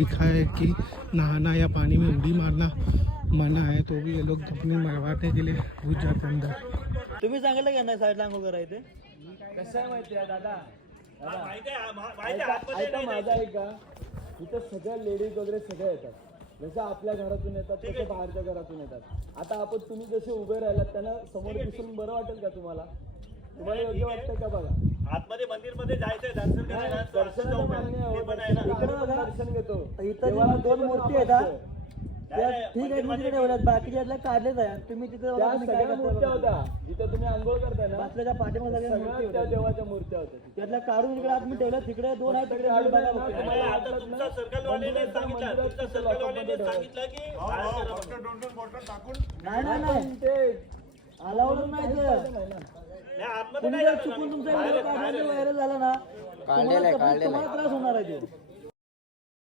लिखा है कि नहाना या पानी में उड़ी मारना मना है, तो भी ये लोग अपनी मरवाने के लिए घुस जाते अंदर। तुम्ही सांगितलं की नाही साईडला आंघोळ करायचे? कसं आहे माहिती आहे दादा, ऐका माझा ऐका, इथं सगळ्या लेडीज वगैरे सगळे येतात, जसं आपल्या घरातून येतात तसं बाहेरच्या घरातून येतात। आता आपण तुम्ही जसे उभे राहिलात त्यांना समोर दिसून बरं वाटेल का तुम्हाला? तुम्हाला योग्य वाटतं का? बघा आतमध्ये मंदिर मध्ये जायचंय, दर्शन करायला, दर्शनाचं मागणी दर्शन घेतो। इथं दोन मूर्ती आहेत ठीक आहे, तुम्ही ठेवल्यात, बाकीच्या काढलेच आहे, तुम्ही तिथे त्या सगळ्या मूर्त्या होत्या जिथं तुम्ही आंघोळ करताय ना, आपल्याच्या पाठीमागे सगळ्या त्या देवाच्या मूर्त्या होत्या। त्यातल्या काढून इकडे आत मी ठेवल्या, तिकडे दोन आहेत, तिकडे बघा बघा। आता तुमचा सर्कलवाल्याने सांगितलं, तुमच्या सर्कलवाल्याने सांगितलं की नाही नाही ते अलाउड नाही ते। आतमध्ये तुम्ही नाही जर चुकून तुमचा व्हिडिओ काढला व्हायरल झाला ना, तुम्हाला त्रास होणार आहे ते।